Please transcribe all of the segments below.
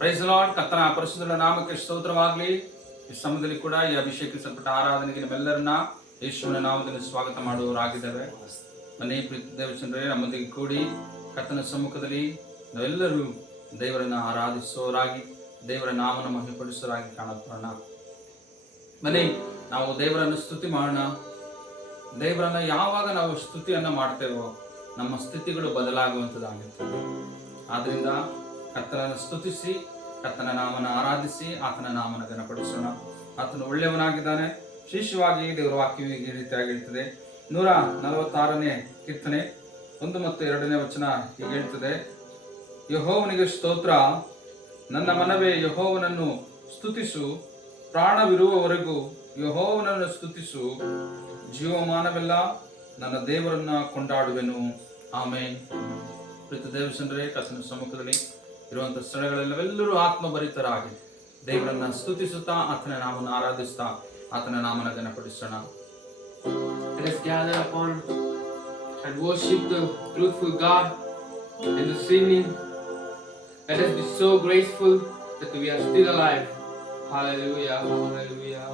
Price lord. ಕರ್ತನ ಪರಿಶುದ್ಧ ನಾಮಕ್ಕೆ ಸ್ತೋತ್ರವಾಗಲಿ. ಈ ಸಮಯದಲ್ಲಿ ಕೂಡ ಈ ಅಭಿಷೇಕಿಸಲ್ಪಟ್ಟ ಆರಾಧನೆಗೆ ನಮ್ಮೆಲ್ಲರನ್ನ ಯೇಸುವಿನ ನಾಮದಲ್ಲಿ ಸ್ವಾಗತ ಮಾಡುವವರಾಗಿದ್ದೇವೆ. ಮನೆ ಪ್ರೀತಿ ದೇವಚಂದ್ರೇ, ನಮ್ಮೊಂದಿಗೆ ಕೂಡಿ ಕರ್ತನ ಸಮ್ಮುಖದಲ್ಲಿ ನಾವೆಲ್ಲರೂ ದೇವರನ್ನ ಆರಾಧಿಸುವವರಾಗಿ, ದೇವರ ನಾಮನ ಮಹಿಮೆಪಡಿಸುವವರಾಗಿ ಕಾಣೋಣ. ಮನೆ ನಾವು ದೇವರನ್ನು ಸ್ತುತಿ ಮಾಡೋಣ. ದೇವರನ್ನ ಯಾವಾಗ ನಾವು ಸ್ತುತಿಯನ್ನ ಮಾಡ್ತೇವೋ ನಮ್ಮ ಸ್ಥಿತಿಗಳು ಬದಲಾಗುವಂಥದ್ದಾಗಿರ್ತದೆ. ಆದ್ರಿಂದ ಕರ್ತನನ್ನು ಸ್ತುತಿಸಿ, ಕರ್ತನ ನಾಮನ ಆರಾಧಿಸಿ, ಆತನ ನಾಮನ ಘನಪಡಿಸೋಣ. ಆತನು ಒಳ್ಳೆಯವನಾಗಿದ್ದಾನೆ. ವಿಶೇಷವಾಗಿ ದೇವರ ವಾಕ್ಯವು ಈ ರೀತಿಯಾಗಿ ಹೇಳ್ತದೆ. 146ನೇ ಕೀರ್ತನೆ 1 ಮತ್ತು 2ನೇ ವಚನ ಹೀಗೆ ಹೇಳ್ತದೆ: ಯೆಹೋವನಿಗೆ ಸ್ತೋತ್ರ, ನನ್ನ ಮನವೇ ಯೆಹೋವನನ್ನು ಸ್ತುತಿಸು, ಪ್ರಾಣವಿರುವವರೆಗೂ ಯೆಹೋವನನ್ನು ಸ್ತುತಿಸು, ಜೀವಮಾನವೆಲ್ಲ ನನ್ನ ದೇವರನ್ನ ಕೊಂಡಾಡುವೆನು. ಆಮೇನ್. ಪ್ರೀತ ದೇವಚಂದ್ರೇ, ಕರ್ತನ ಸಮ್ಮುಖದಲ್ಲಿ ಇರುವಂತಹ ಸ್ಥಳಗಳೆಲ್ಲವೆಲ್ಲರೂ ಆತ್ಮಭರಿತರಾಗಿ ದೇವರನ್ನ ಸ್ತುತಿಸುತ್ತಾ, ಆತನ ನಾಮನ ಆರಾಧಿಸ್ತಾ, ಆತನ ನಾಮನ ಘನಪಡಿಸೋಣ. Let us gather upon and worship the truthful God in this evening. Let us be so grateful that we are still alive. Hallelujah, hallelujah.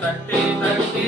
Tati Tati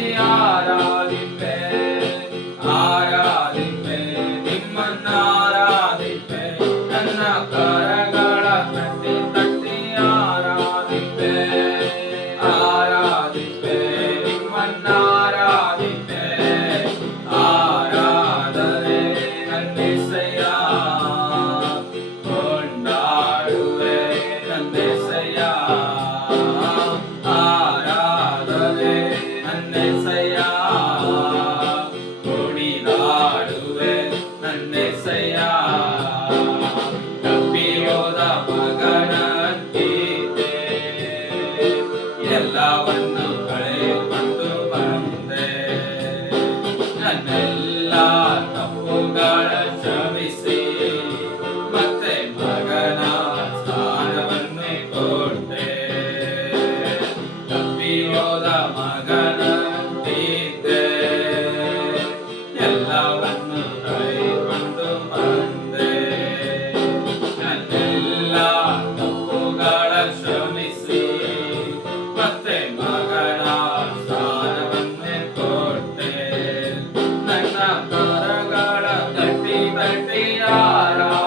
Ara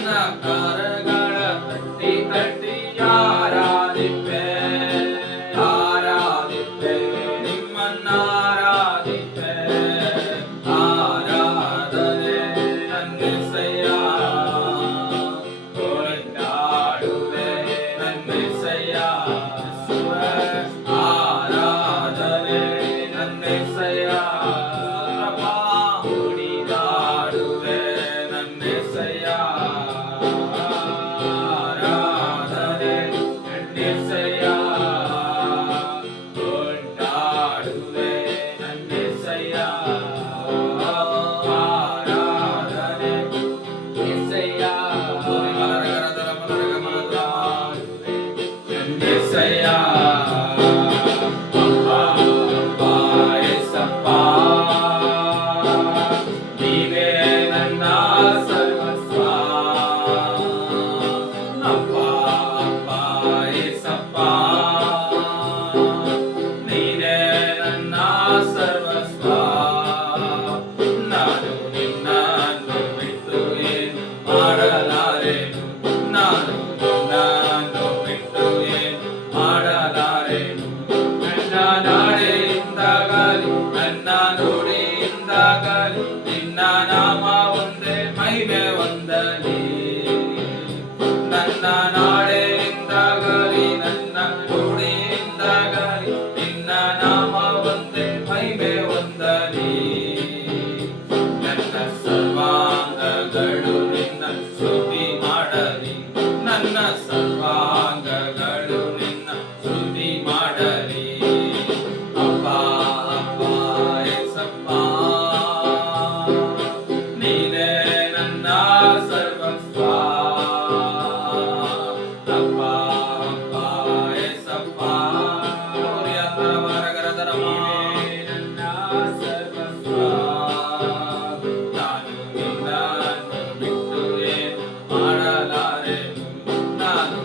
ನನ್ನ ಕರಗಳ ತಟ್ಟಿ ತಟ್ಟಿ ಆರಾಧಿಪೆ ಆರಾಧಿಪೆ ನಿಮ್ಮನ್ನ ಆರಾಧಿಪೆ ಆರಾಧನೆ ನನ್ನೆಸಯ್ಯ ಕೊಂಡಾಡುವೆ ನನ್ನೆಸಯ್ಯ ಆರಾಧನೆ ನನ್ನೆಸಯ್ಯ ಕುಣಿದಾಡುವೆ ನನ್ನೆಸಯ್ಯ ಆರಾಧನೆ ನನ್ನೆಸಯ್ಯ ಕೊಂಡಾಡುವೆ ನನ್ನೆಸಯ್ಯ ಆರಾಧನೆ ಎಸಯ್ಯ ಮಲರಗರದರ ಮಲರಗಮನದ ನನ್ನೆಸಯ್ಯ ನಿನ್ನ ನಾಮ ಒಂದೇ ಮಹಿಮೆ ಒಂದಲಿ ನನ್ನ ನಾಳೆಯಿಂದಾಗಲಿ ನನ್ನ ನುಡಿಯಿಂದಾಗಲಿ ನಿನ್ನ ನಾಮ ಒಂದೇ ಮಹಿಮೆ ಒಂದಲಿ ನನ್ನ ಸರ್ವಾಂಗಗಳು ನಿನ್ನ ಸ್ತುತಿ ಮಾಡಲಿ ನನ್ನ ಸರ್ವಾಂಗಗಳು ನಿನ್ನ ಸ್ತುತಿ ಮಾಡಲಿ ಅಪ್ಪ ಅಪ್ಪ ಏಸಪ್ಪ ನೀನೇ ನನ್ನ ಸರ್ವಸ್ವ ಅಪ್ಪ ಅಪ್ಪ ಏಸಪ್ಪ ಗೌರಿಯಂತರ ಮರಗರದರ ನನ್ನ ಸರ್ವಸ್ವ ನಾನು ನಿನ್ನನ್ನು ಬಿಟ್ಟು ಏನು ಮಾಡಲಾರೆನು ನಾನು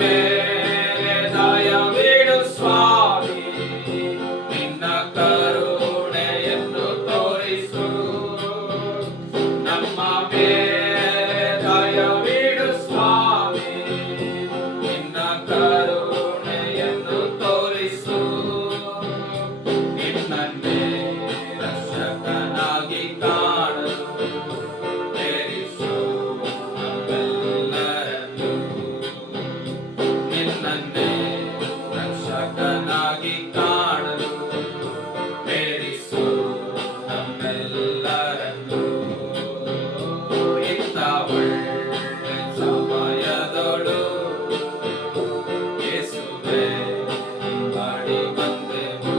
ಮೇಲೆ ದಯವಿಡು ಸ್ವಾಮಿ, ನಿನ್ನ ಕರುಣೆಯನ್ನು ತೋರಿಸು. ನಮ್ಮ ಮೇಲೆ ದಯವಿಡು ಸ್ವಾಮಿ, ನಿನ್ನ ಕರುಣೆಯನ್ನು ತೋರಿಸು. ನಿನ್ನನ್ನೇ ರಕ್ಷಕನಾಗಿ ಕಾಣಲು ಪ್ರೇರಿಸು ನಮ್ಮೆಲ್ಲರನ್ನು. ನಿನ್ನನ್ನೇ ರಕ್ಷಕನಾಗಿ ಕಾಣಲು ಪ್ರೇರಿಸು ನಮ್ಮೆಲ್ಲರನ್ನು. ಇಂಥ ಒಳ್ಳೆ ಸಮಯದೊಳು ಯೇಸುವೇ ಮಾಡಿ ಬಂದೆವು.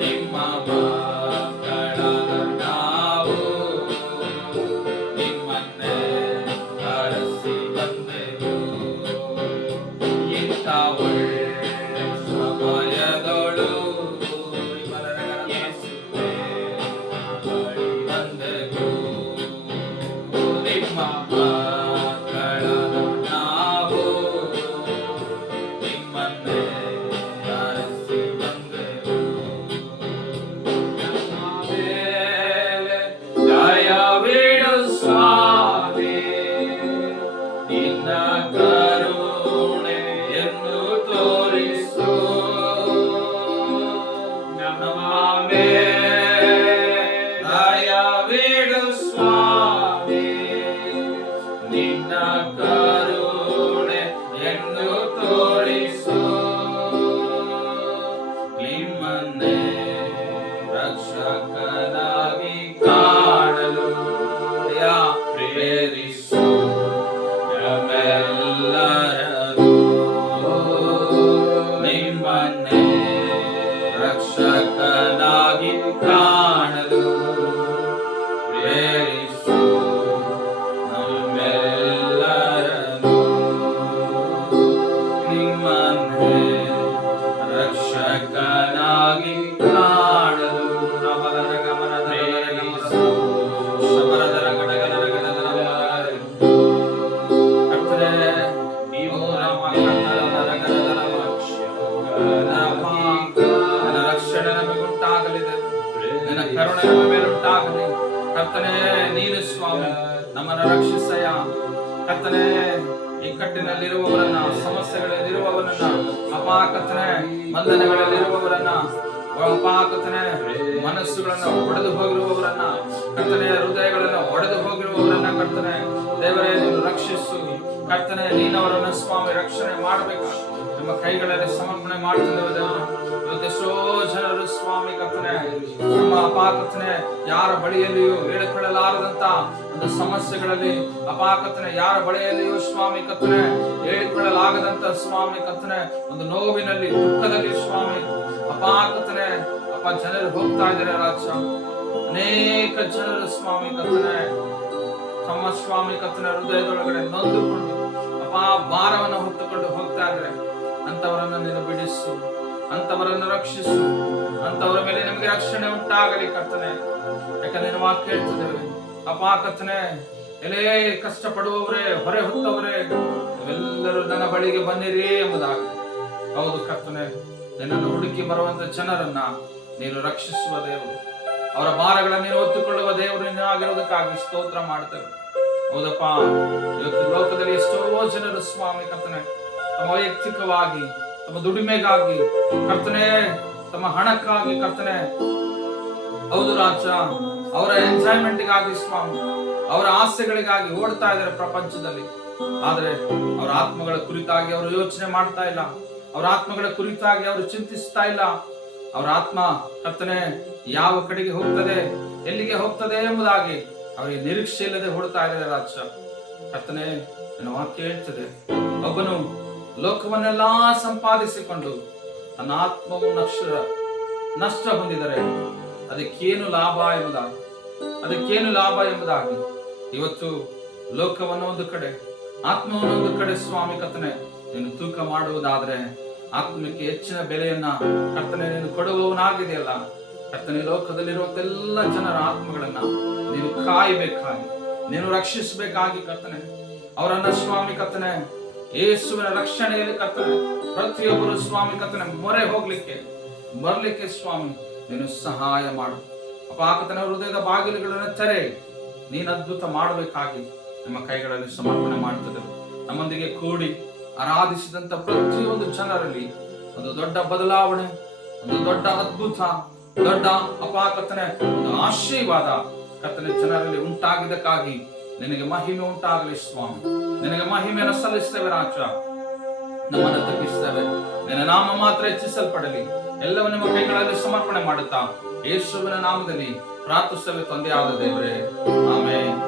ನಿಮ್ಮ ಮಕ್ಕಳಾದ ನಾವು ನಿಮ್ಮನ್ನೇ ಅರಸಿ ಬಂದೆವು. ಇಂಥ ಒಳ್ಳೆ ಸಮಯದೊಳು ಯೇಸುವೇ ಮಾಡಿ ಬಂದೆವು. ನಿಮ್ಮ ಮಕ್ಕಳಾದ ನಾವು ನಿಮ್ಮನ್ನೇ ಅರಸಿ ಬಂದೆವು. ನಮ್ಮ ಮೇಲೆ ದಯವಿಡು ಸ್ವಾಮಿ, ನಿನ್ನ ಕರುಣೆಯನ್ನು ತೋರಿಸು. ನಮ್ಮ ಮೇಲೆ ದಯವಿಡು ಸ್ವಾಮಿ, ನಿನ್ನ ಕರುಣೆಯನ್ನು ತೋರಿಸು. ನಿಮ್ಮನ್ನೇ ರಕ್ಷಕನಾಗಿ ಕಾಣಲು ಪ್ರೇರಿಸು ನಮ್ಮೆಲ್ಲರನ್ನು. ನಿಮ್ಮನ್ನೇ ರಕ್ಷಕನಾಗಿ ಕಾಣಲು ಪ್ರೇರಿಸು ನಮ್ಮೆಲ್ಲರನ್ನು. ನಿಮ್ಮನ್ನೇ ರಕ್ಷಕನಾಗಿ ಕಾಣಲು ನಮಲರ ಗಮನದ ಪ್ರೇರಿಸು. ಶಬರದರ ಗಡಗದರ ಗಡಗದರ ಕರ್ತನೇ, ನೀವು ನಮ್ಮ ಕರ್ತನ ಗಡಗದರ ನನ್ನ ರಕ್ಷಣೆ ನಮಗುಂಟಾಗಲಿದೆ. ನಿನ್ನ ಕರುಣೆ ನಮ್ಮ ಮೇಲುಂಟಾಗಲಿ. ಕರ್ತನೇ, ನೀನು ಸ್ವಾಮಿ ನಮ್ಮನ್ನು ರಕ್ಷಿಸಯ್ಯ. ಕರ್ತನೇ, ಇಕ್ಕಟ್ಟಿನಲ್ಲಿರುವವರನ್ನ, ಸಮಸ್ಯೆಗಳಲ್ಲಿರುವವರನ್ನ, ಅಪಾಕತನೆ ಬಂಧನಗಳಲ್ಲಿರುವವರನ್ನ, ಅಪಾಕತನೆ ಮನಸ್ಸುಗಳನ್ನ ಒಡೆದು ಹೋಗಿರುವವರನ್ನ, ಕರ್ತನೆ ಹೃದಯಗಳನ್ನ ಒಡೆದು ಹೋಗಿರುವವರನ್ನ ಕರ್ತನೆ ದೇವರೇ ನೀನು ರಕ್ಷಿಸು. ಕರ್ತನೆ, ನೀನವರನ್ನ ಸ್ವಾಮಿ ರಕ್ಷಣೆ ಮಾಡಬೇಕು. ನಿಮ್ಮ ಕೈಗಳಲ್ಲಿ ಸಮರ್ಪಣೆ ಮಾಡ್ತಿದ್ದೇವೆ ದೇವರು. ಇವತ್ತೆಷ್ಟೋ ಜನರು ಸ್ವಾಮಿ ಕರ್ತನೆ ನಮ್ಮ ಅಪಾಕತನೆ ಯಾರ ಬಳಿಯಲ್ಲಿಯೂ ಹೇಳಿಕೊಳ್ಳಲಾರದಂತ ಒಂದು ಸಮಸ್ಯೆಗಳಲ್ಲಿ, ಅಪಾಕತನೆ ಯಾರ ಬಳಿಯಲ್ಲಿಯೂ ಸ್ವಾಮಿ ಕರ್ತನೆ ಹೇಳಿಕೊಳ್ಳಲಾಗದಂತ ಸ್ವಾಮಿ ಕರ್ತನೆ ಒಂದು ನೋವಿನಲ್ಲಿ, ದುಃಖದಲ್ಲಿ ಸ್ವಾಮಿ ಅಪಾಕತನೆ ಜನರು ಹೋಗ್ತಾ ಇದ್ದಾರೆ ರಾಜ. ಅನೇಕ ಜನರು ಸ್ವಾಮಿ ಕರ್ತನೆ ತಮ್ಮ ಸ್ವಾಮಿ ಕರ್ತನೆ ಹೃದಯದೊಳಗಡೆ ನೊಂದುಕೊಂಡು ಭಾರವನ್ನು ಹೊತ್ತುಕೊಂಡು ಹೋಗ್ತಾ ಇದ್ದಾರೆ. ಅಂತವರನ್ನು ನೀನು ಬಿಡಿಸು, ಅಂತವರನ್ನು ರಕ್ಷಿಸು, ಅಂತವರ ಮೇಲೆ ನಮಗೆ ರಕ್ಷಣೆ ಉಂಟಾಗಲಿ ಕರ್ತನೆ. ಯಾಕಂದ್ರೆ ನೀನು ವಾಕ್ಯ ಹೇಳ್ತಿದ್ದೇವೆ ಅಪಾಕತನೆ ಎಲೇ ಕಷ್ಟಪಡುವವರೇ, ಹೊರೆ ಹೊತ್ತವರೇ, ನೀವೆಲ್ಲರೂ ನನ್ನ ಬಳಿಗೆ ಬನ್ನಿರಿ ಎಂಬುದಾಗಿ. ಹೌದು ಕರ್ತನೆ, ನಿನ್ನನ್ನು ಹುಡುಕಿ ಬರುವಂತ ಜನರನ್ನ ನೀನು ರಕ್ಷಿಸುವ ದೇವರು, ಅವರ ಭಾರಗಳನ್ನು ನೀನು ಹೊತ್ತುಕೊಳ್ಳುವ ದೇವರು ನೀನಾಗಿರುವುದಕ್ಕಾಗಿ ಸ್ತೋತ್ರ ಮಾಡ್ತೇವೆ. ಹೌದಪ್ಪ, ಇವತ್ತು ಲೋಕದಲ್ಲಿ ಎಷ್ಟೋ ಜನರು ಸ್ವಾಮಿ ಕರ್ತನೆ ತಮ್ಮ ವೈಯಕ್ತಿಕವಾಗಿ, ತಮ್ಮ ದುಡಿಮೆಗಾಗಿ ಕರ್ತನೆ, ತಮ್ಮ ಹಣಕ್ಕಾಗಿ ಕರ್ತನೆ, ಹೌದು ರಾಜ, ಅವರ ಎಂಜಾಯ್ಮೆಂಟ್ಗಾಗಿ ಸ್ವಾಮಿ, ಅವರ ಆಸೆಗಳಿಗಾಗಿ ಓಡ್ತಾ ಇದ್ದಾರೆ ಪ್ರಪಂಚದಲ್ಲಿ. ಆದ್ರೆ ಅವರ ಆತ್ಮಗಳ ಕುರಿತಾಗಿ ಅವರು ಯೋಚನೆ ಮಾಡ್ತಾ ಇಲ್ಲ, ಅವರ ಆತ್ಮಗಳ ಕುರಿತಾಗಿ ಅವರು ಚಿಂತಿಸ್ತಾ ಇಲ್ಲ. ಅವರ ಆತ್ಮ ಕರ್ತನೆ ಯಾವ ಕಡೆಗೆ ಹೋಗ್ತದೆ, ಎಲ್ಲಿಗೆ ಹೋಗ್ತದೆ ಎಂಬುದಾಗಿ ಅವರಿಗೆ ನಿರೀಕ್ಷೆ ಇಲ್ಲದೆ ಓಡ್ತಾ ಇದ್ದಾರೆ ರಾಜ. ಕರ್ತನೆ, ನನ್ನ ವಾಕ್ಯ ಹೇಳ್ತದೆ, ಒಬ್ಬನು ಲೋಕವನ್ನೆಲ್ಲಾ ಸಂಪಾದಿಸಿಕೊಂಡು ತನ್ನ ಆತ್ಮವು ನಷ್ಟ ಹೊಂದಿದರೆ ಅದಕ್ಕೇನು ಲಾಭ ಎಂಬುದಾಗಿ ಇವತ್ತು ಲೋಕವನ್ನು ಒಂದು ಕಡೆ, ಆತ್ಮವನ್ನು ಒಂದು ಕಡೆ ಸ್ವಾಮಿ ಕರ್ತನೆ ನೀನು ತೂಕ ಮಾಡುವುದಾದ್ರೆ ಆತ್ಮಕ್ಕೆ ಹೆಚ್ಚಿನ ಬೆಲೆಯನ್ನ ಕರ್ತನೆ ನೀನು ಕೊಡುವವನಾಗಿದೆಯಲ್ಲ ಕರ್ತನೆ. ಲೋಕದಲ್ಲಿರುವಂತೆಲ್ಲ ಜನರ ಆತ್ಮಗಳನ್ನ ನೀನು ಕಾಯಬೇಕಾಗಿ, ನೀನು ರಕ್ಷಿಸಬೇಕಾಗಿ ಕರ್ತನೆ, ಅವರನ್ನ ಸ್ವಾಮಿ ಕರ್ತನೆ ಯೇಸುವಿನ ರಕ್ಷಣೆಯಲ್ಲಿ ಕರ್ತನೆ ಪ್ರತಿಯೊಬ್ಬರು ಸ್ವಾಮಿ ಕರ್ತನೆ ಮೊರೆ ಹೋಗ್ಲಿಕ್ಕೆ ಬರ್ಲಿಕ್ಕೆ ಸ್ವಾಮಿ ನೀನು ಸಹಾಯ ಮಾಡು ಅಪ್ಪ. ಕರ್ತನೆ ಹೃದಯದ ಬಾಗಿಲುಗಳನ್ನು ತೆರೆ, ನೀನು ಅದ್ಭುತ ಮಾಡಬೇಕಾಗಿ ನಮ್ಮ ಕೈಗಳಲ್ಲಿ ಸಮರ್ಪಣೆ ಮಾಡ್ತಿದ್ದೆವು. ನಮ್ಮೊಂದಿಗೆ ಕೂಡಿ ಆರಾಧಿಸಿದಂತ ಪ್ರತಿಯೊಂದು ಜನರಲ್ಲಿ ಒಂದು ದೊಡ್ಡ ಬದಲಾವಣೆ, ಒಂದು ದೊಡ್ಡ ಅದ್ಭುತ, ದೊಡ್ಡ ಅಪಾಕತನೆ, ಒಂದು ಆಶೀರ್ವಾದ ಕರ್ತನೆ ಜನರಲ್ಲಿ ಉಂಟಾಗಿದ್ದಕ್ಕಾಗಿ ನಿನಗೆ ಮಹಿಮೆ ಉಂಟಾಗಲಿ ಸ್ವಾಮಿ. ನಿನಗೆ ಮಹಿಮೆಯನ್ನು ಸಲ್ಲಿಸ್ತೇವೆ ರಾಜ, ನಮ್ಮನ್ನು ತಗ್ಗಿಸ್ತೇವೆ. ನಿನ್ನ ನಾಮ ಮಾತ್ರ ಹೆಚ್ಚಿಸಲ್ಪಡಲಿ. ಎಲ್ಲವೂ ನಿಮ್ಮ ಕೈಗಳಲ್ಲಿ ಸಮರ್ಪಣೆ ಮಾಡುತ್ತಾ ಯೇಸುವಿನ ನಾಮದಲ್ಲಿ ಪ್ರಾರ್ಥಿಸ್ತೇವೆ ತಂದೆಯಾದ ದೇವರೇ, ಆಮೆನ್.